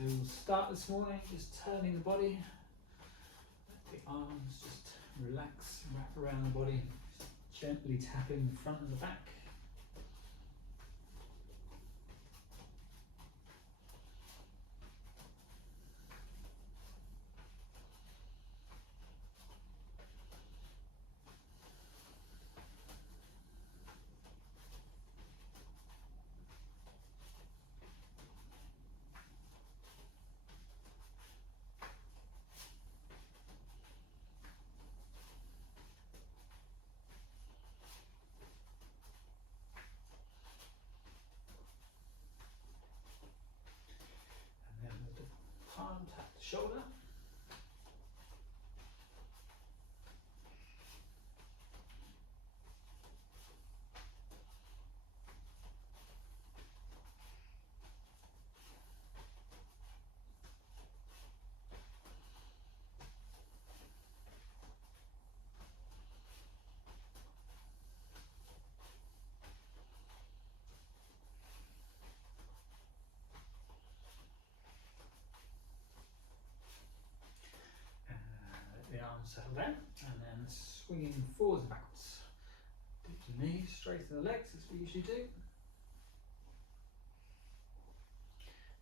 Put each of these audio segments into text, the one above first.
So we'll start this morning just turning the body, let the arms just relax, wrap around the body, just gently tapping the front and the back. And then with the palm, tap the shoulder. Let the arms settle down, and then swinging forwards and backwards. Dip the knees, straighten the legs as we usually do.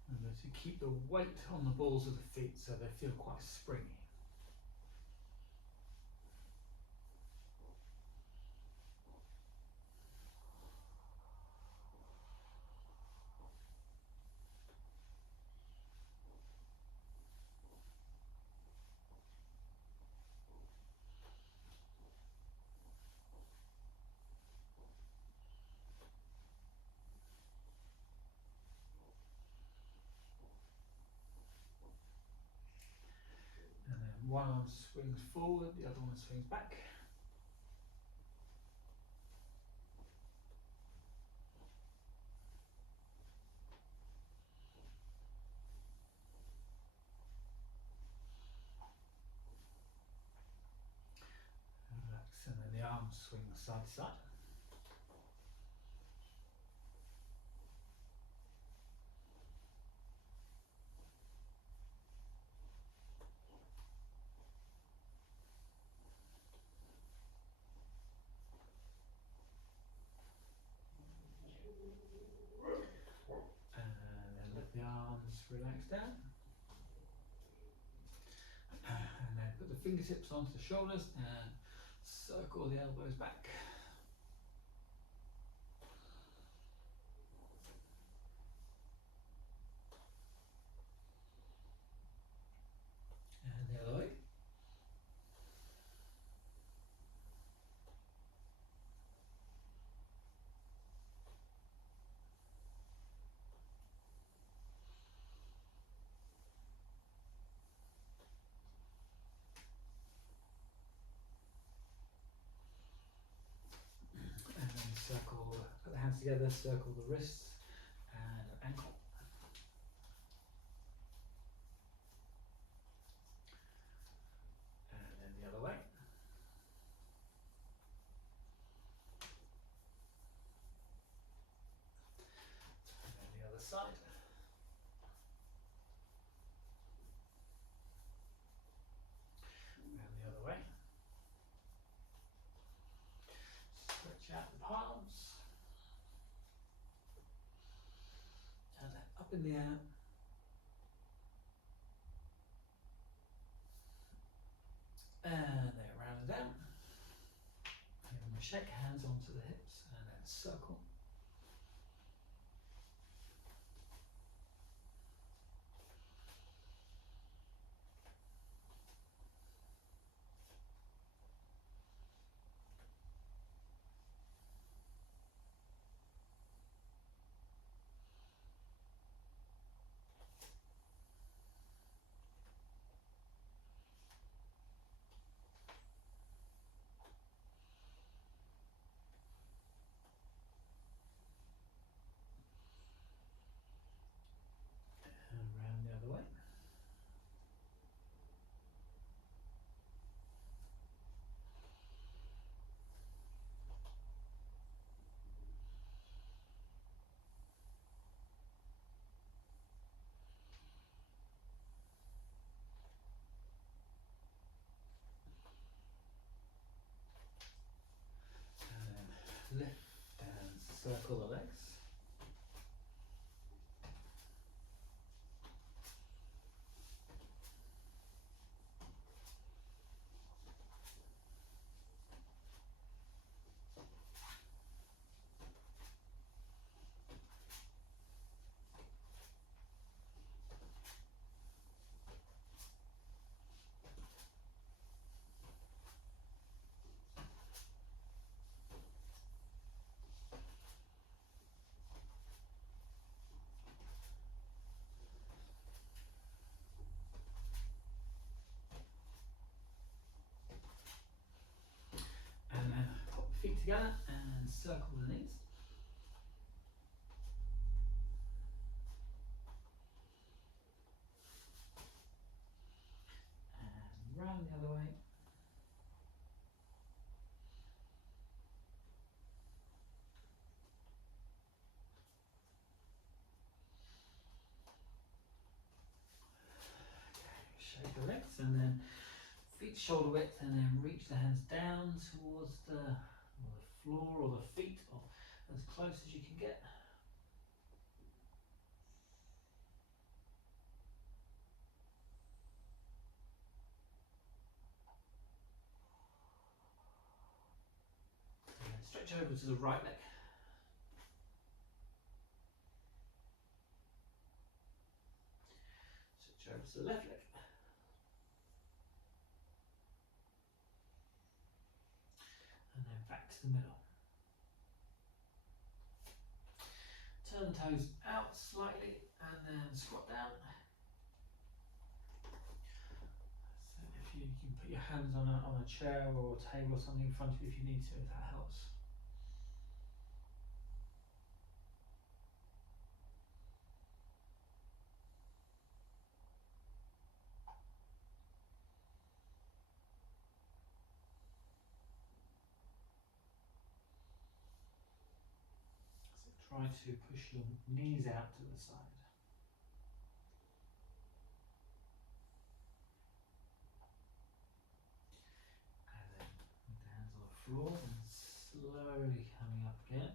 Remember to keep the weight on the balls of the feet so they feel quite springy. And then one arm swings forward, the other one swings back. Relax, and then the arms swing side to side. And then let the arms relax down. And then put the fingertips onto the shoulders and circle the elbows back. And the other way. And then circle, put the hands together, circle the wrists and ankle. And then the other way. And then the other side. And the other way. Stretch out the palms. And then up in the air. And then round and down. And then we shake hands onto the hips and then circle. circle the legs. And then pop the feet together and circle the knees. And round the other way. Shake the legs and then feet shoulder width, and then reach the hands down towards the floor or the feet, or as close as you can get. And then stretch over to the right leg. Stretch over to the left leg. And then back to the middle. Turn the toes out slightly and then squat down. So if you can put your hands on a chair or a table or something in front of you if you need to, if that helps. Try to push your knees out to the side. And then with the hands on the floor and slowly coming up again.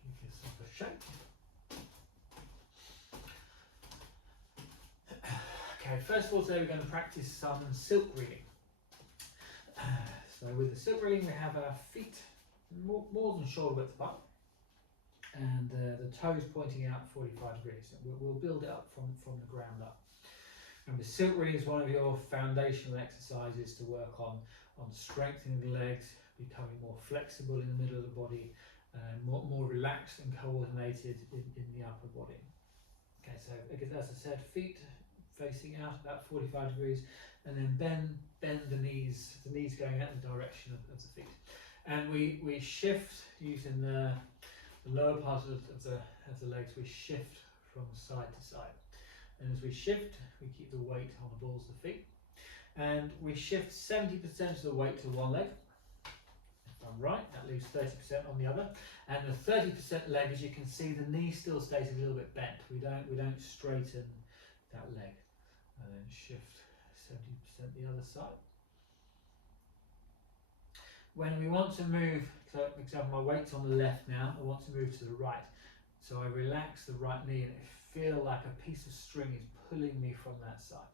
Give yourself a shake. Okay, first of all today we're going to practice some silk reading. So with the silk reading we have our feet more than shoulder width apart, and the toes pointing out 45 degrees. So we'll build it up from the ground up. And the silk reading is one of your foundational exercises to work on strengthening the legs, becoming more flexible in the middle of the body, and more relaxed and coordinated in the upper body. Okay, so again, as I said, feet facing out about 45 degrees, and then bend the knees going out in the direction of the feet. And we shift using the lower part of the legs, we shift from side to side. And as we shift, we keep the weight on the balls of the feet. And we shift 70% of the weight to one leg. If I'm right, that leaves 30% on the other. And the 30% leg, as you can see, the knee still stays a little bit bent. We don't straighten that leg. And then shift 70% the other side. When we want to move, so for example, my weight's on the left now, I want to move to the right. So I relax the right knee and I feel like a piece of string is pulling me from that side.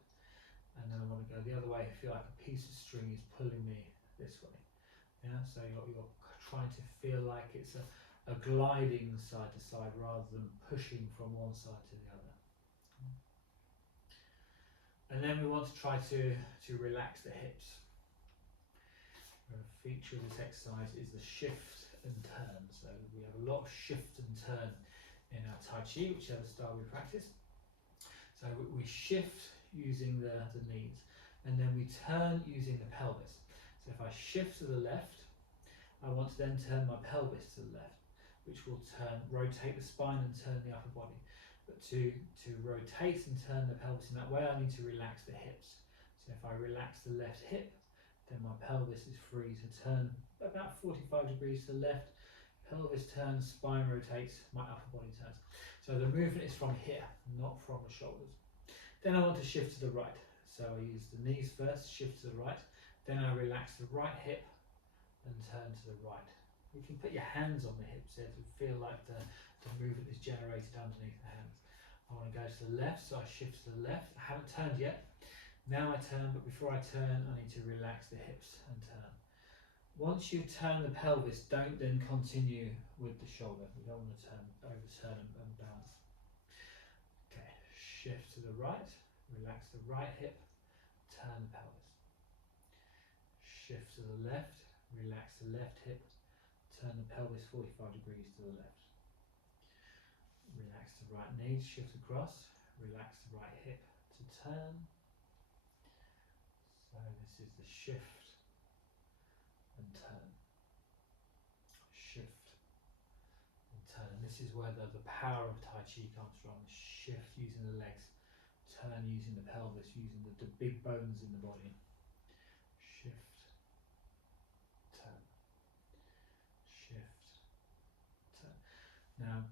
And then I want to go the other way, I feel like a piece of string is pulling me this way. Yeah, so you're trying to feel like it's a gliding side to side rather than pushing from one side to the other. And then we want to try to relax the hips. A feature of this exercise is the shift and turn. So we have a lot of shift and turn in our Tai Chi, whichever style we practice. So we shift using the knees, and then we turn using the pelvis. So if I shift to the left, I want to then turn my pelvis to the left, which will rotate the spine and turn the upper body. But to rotate and turn the pelvis in that way, I need to relax the hips. So if I relax the left hip, then my pelvis is free to turn about 45 degrees to the left. Pelvis turns, spine rotates, my upper body turns. So the movement is from here, not from the shoulders. Then I want to shift to the right. So I use the knees first, shift to the right. Then I relax the right hip and turn to the right. You can put your hands on the hips there to feel like the movement is generated underneath the hands. I want to go to the left, so I shift to the left. I haven't turned yet. Now I turn, but before I turn, I need to relax the hips and turn. Once you turn the pelvis, don't then continue with the shoulder. You don't want to overturn and bounce. Okay, shift to the right, relax the right hip, turn the pelvis. Shift to the left, relax the left hip, turn the pelvis 45 degrees to the left. Relax the right knee, shift across, relax the right hip to turn. So this is the shift and turn. Shift and turn. And this is where the power of Tai Chi comes from. Shift using the legs, turn using the pelvis, using the big bones in the body. Shift, turn. Shift, turn. Now,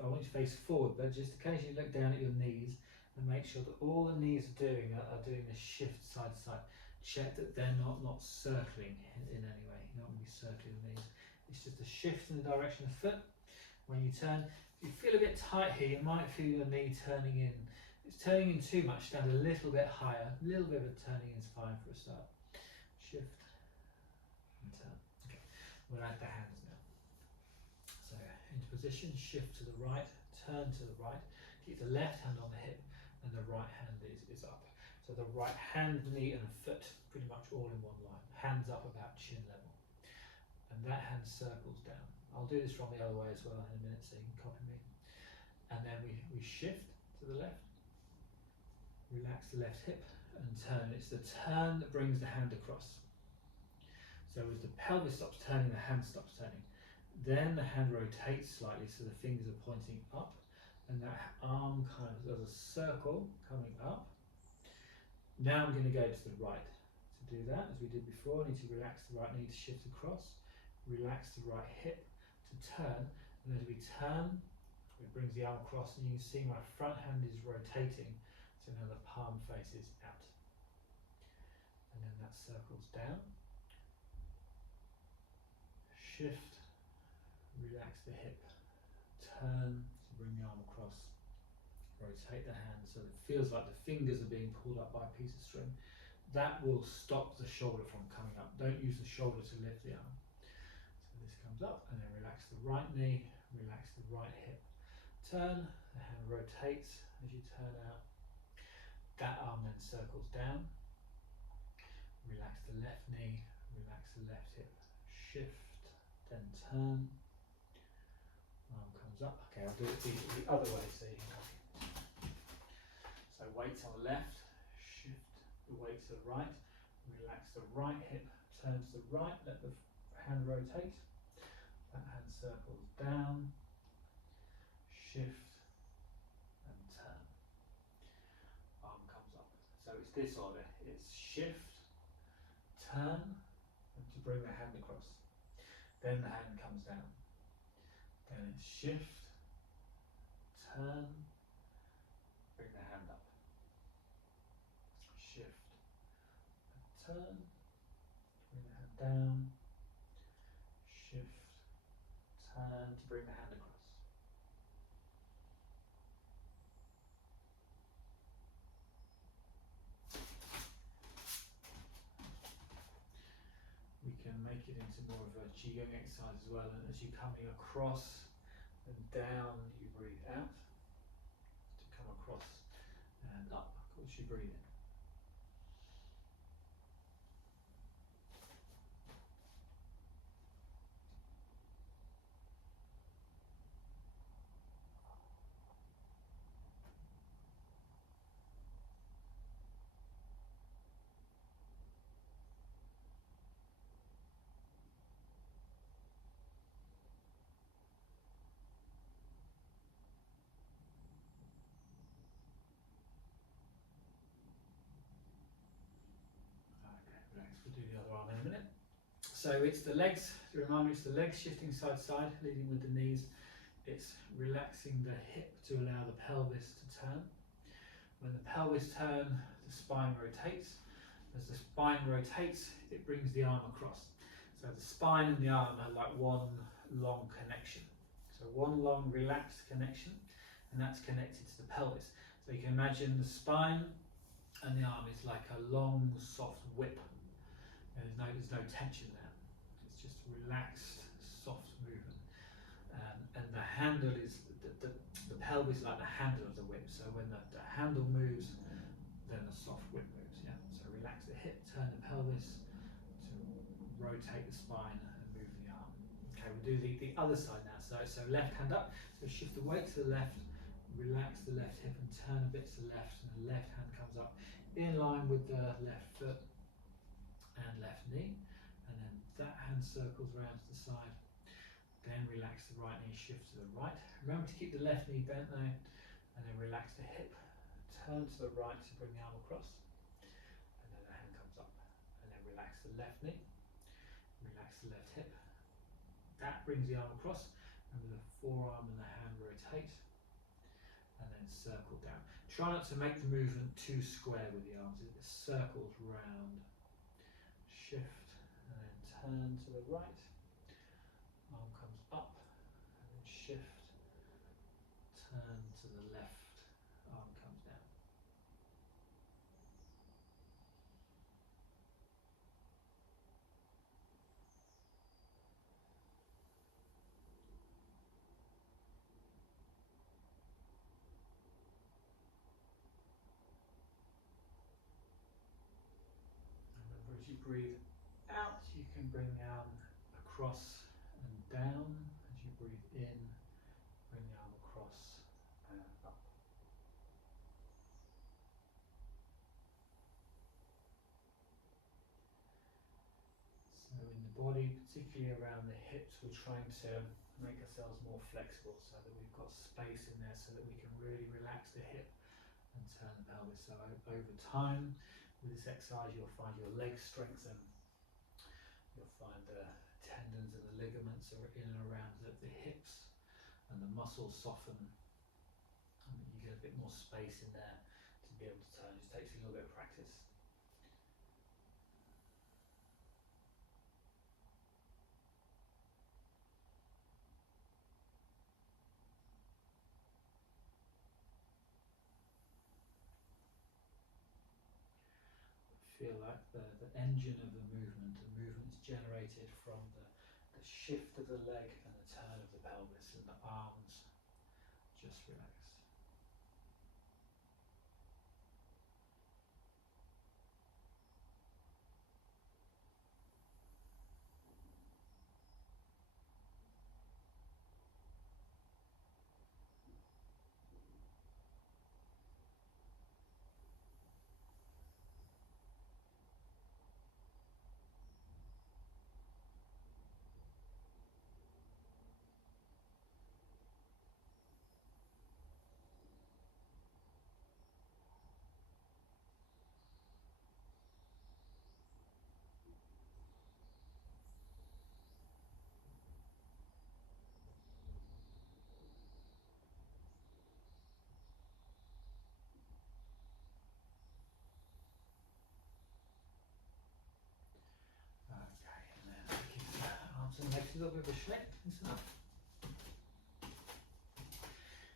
I want you to face forward, but just occasionally look down at your knees and make sure that all the knees are doing the shift side to side. Check that they're not circling in any way. You don't want to be circling the knees. It's just a shift in the direction of the foot. When you turn, if you feel a bit tight here, you might feel your knee turning in. If it's turning in too much, stand a little bit higher. A little bit of turning in is fine for a start. Shift and turn. Okay, we'll add the hands now. So into position, shift to the right, turn to the right. Keep the left hand on the hip and the right hand is up. So the right hand, knee and foot pretty much all in one line. Hands up about chin level. And that hand circles down. I'll do this from the other way as well in a minute so you can copy me. And then we shift to the left. Relax the left hip and turn. It's the turn that brings the hand across. So as the pelvis stops turning, the hand stops turning. Then the hand rotates slightly so the fingers are pointing up and that arm kind of does a circle coming up. Now I'm going to go to the right. To do that, as we did before, I need to relax the right knee to shift across, relax the right hip to turn, and as we turn, it brings the arm across and you can see my front hand is rotating, so now the palm faces out. And then that circles down. Shift, relax the hip, turn to bring the arm across, rotate the hand so it feels like the fingers are being pulled up by a piece of string. That will stop the shoulder from coming up. Don't use the shoulder to lift the arm. So this comes up and then relax the right knee, relax the right hip. Turn, the hand rotates as you turn out. That arm then circles down. Relax the left knee, relax the left hip. Shift, then turn. Arm comes up. Okay, I'll do it the other way so you can copy. So weights on the left, shift the weight to the right, relax the right hip, turn to the right, let the hand rotate. That hand circles down, shift and turn. Arm comes up. So it's this order. It's shift, turn, and to bring the hand across. Then the hand comes down. Then it's shift, turn, bring the hand up. Shift, turn, bring the hand down. Shift, turn to bring the hand across. We can make it into more of a Qigong exercise as well, and as you're coming across and down, you breathe out to come across and up, of course you breathe in. We'll do the other arm in a minute. So it's the legs, to remind me, it's the legs shifting side to side, leading with the knees. It's relaxing the hip to allow the pelvis to turn. When the pelvis turns, the spine rotates. As the spine rotates, it brings the arm across. So the spine and the arm are like one long connection. So one long relaxed connection, and that's connected to the pelvis. So you can imagine the spine and the arm is like a long, soft whip. And there's no tension there. It's just relaxed, soft movement. And the handle is the pelvis is like the handle of the whip. So when the handle moves, then the soft whip moves. Yeah. So relax the hip, turn the pelvis to rotate the spine and move the arm. Okay, we'll do the other side now. So left hand up. So shift the weight to the left, relax the left hip and turn a bit to the left, and the left hand comes up in line with the left foot and left knee, and then that hand circles around to the side. Then relax the right knee, shift to the right. Remember to keep the left knee bent now, and then relax the hip, turn to the right to bring the arm across, and then the hand comes up, and then relax the left knee, relax the left hip. That brings the arm across, and the forearm and the hand rotate, and then circle down. Try not to make the movement too square with the arms. It circles round, shift, and then turn to the right. Arm comes up, and then shift, turn to the left, arm comes down. Remember, as you breathe out, you can bring the arm across and down. As you breathe in, bring the arm across and up. So in the body, particularly around the hips, we're trying to make ourselves more flexible so that we've got space in there so that we can really relax the hip and turn the pelvis. So over time, with this exercise, you'll find your legs strengthen. You'll find the tendons and the ligaments are in and around the hips, and the muscles soften, and you get a bit more space in there to be able to turn. It just takes a little bit of practice. Feel like the engine of the movement is generated from the shift of the leg and the turn of the pelvis, and the arms just relax. Okay, and then give the arms and legs a little bit of a shake.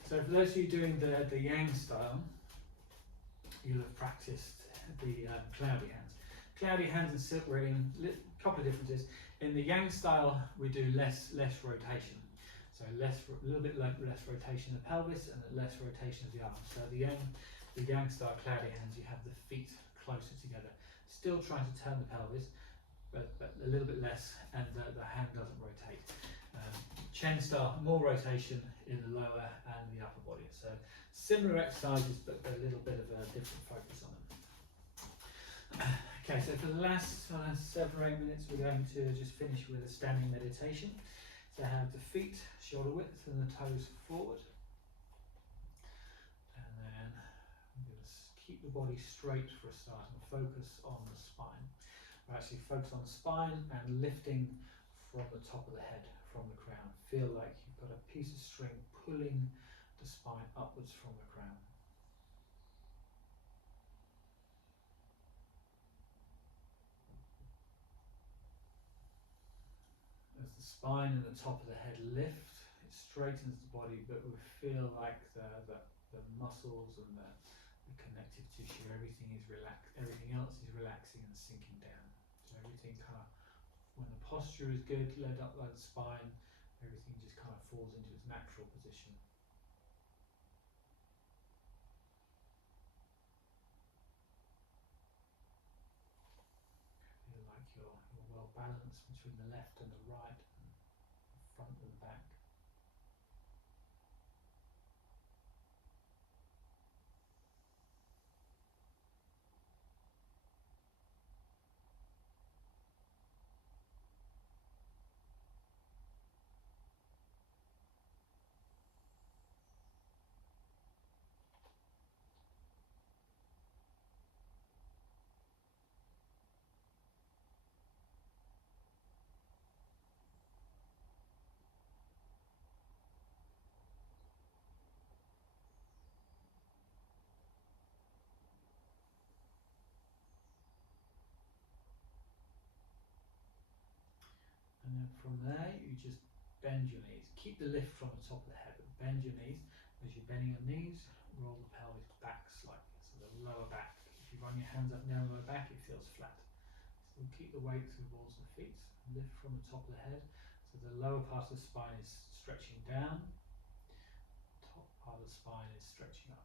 So for those of you doing the Yang style, you'll have practiced the cloudy hands. Cloudy hands and silk reading, a couple of differences. In the Yang style, we do less rotation. So a little bit less rotation of the pelvis and less rotation of the arms. So the Yang style cloudy hands, you have the feet closer together. Still trying to turn the pelvis, but a little bit less, and the hand doesn't rotate. Chen style, more rotation in the lower and the upper body. So similar exercises, but a little bit of a different focus on them. Okay, so for the last 7 or 8 minutes, we're going to just finish with a standing meditation. So have the feet shoulder width and the toes forward. And then I'm going to keep the body straight for a start and focus on the spine. We're actually focus on the spine and lifting from the top of the head, from the crown. Feel like you've got a piece of string pulling the spine upwards from the crown. spine and the top of the head lift. It straightens the body, but we feel like the muscles and the connective tissue, everything is relaxed. Everything else is relaxing and sinking down. So everything kind of, when the posture is good, led up by the spine, everything just kind of falls into its natural position. Feel like you're well balanced between the left and the right, and the front and the back. And then from there, you just bend your knees. Keep the lift from the top of the head, but bend your knees. As you're bending your knees, roll the pelvis back slightly. So the lower back, if you run your hands up and down the lower back, it feels flat. So keep the weight through the balls of the feet. Lift from the top of the head. So the lower part of the spine is stretching down. Top part of the spine is stretching up.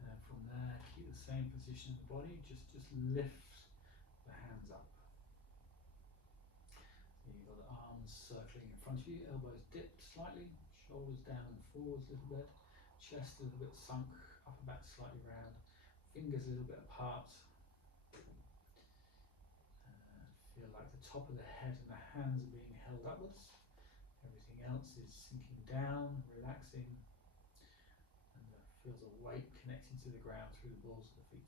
And from there, keep the same position of the body, just lift the hands up. So you've got the arms circling in front of you, elbows dipped slightly, shoulders down and forwards a little bit, chest a little bit sunk, upper back slightly round, fingers a little bit apart. Feel like the top of the head and the hands are being held upwards. Everything else is sinking down, relaxing, and feels a weight connecting to the ground through the balls of the feet.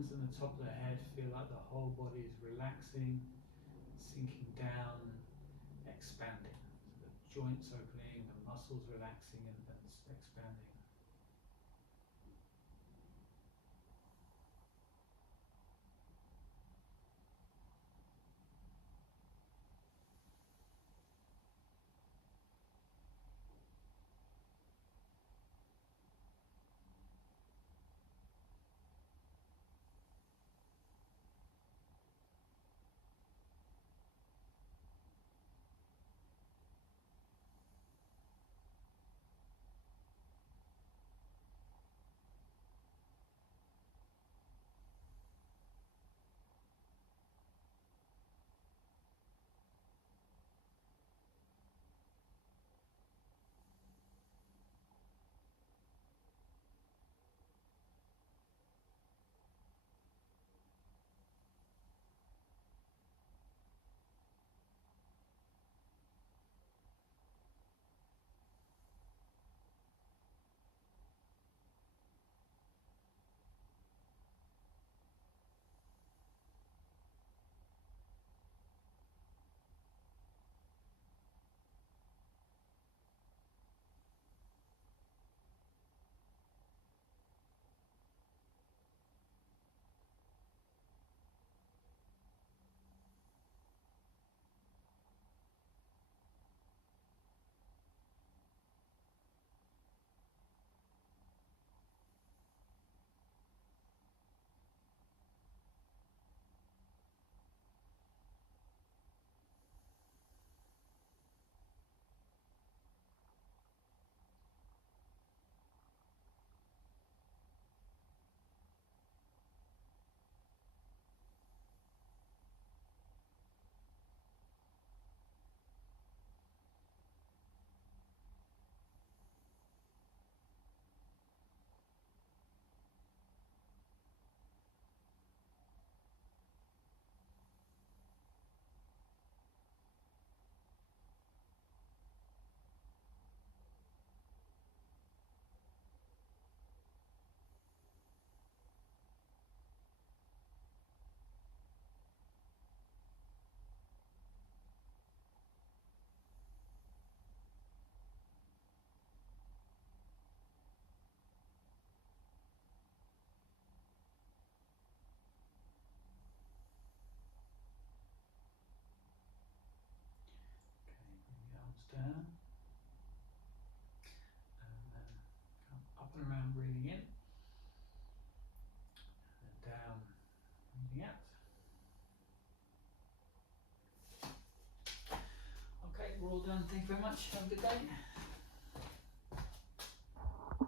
hands and the top of the head, feel like the whole body is relaxing, sinking down, expanding. So the joints opening, the muscles relaxing and expanding. Down and then come up and around, breathing in, and then down, breathing out. Okay, we're all done. Thank you very much. Have a good day.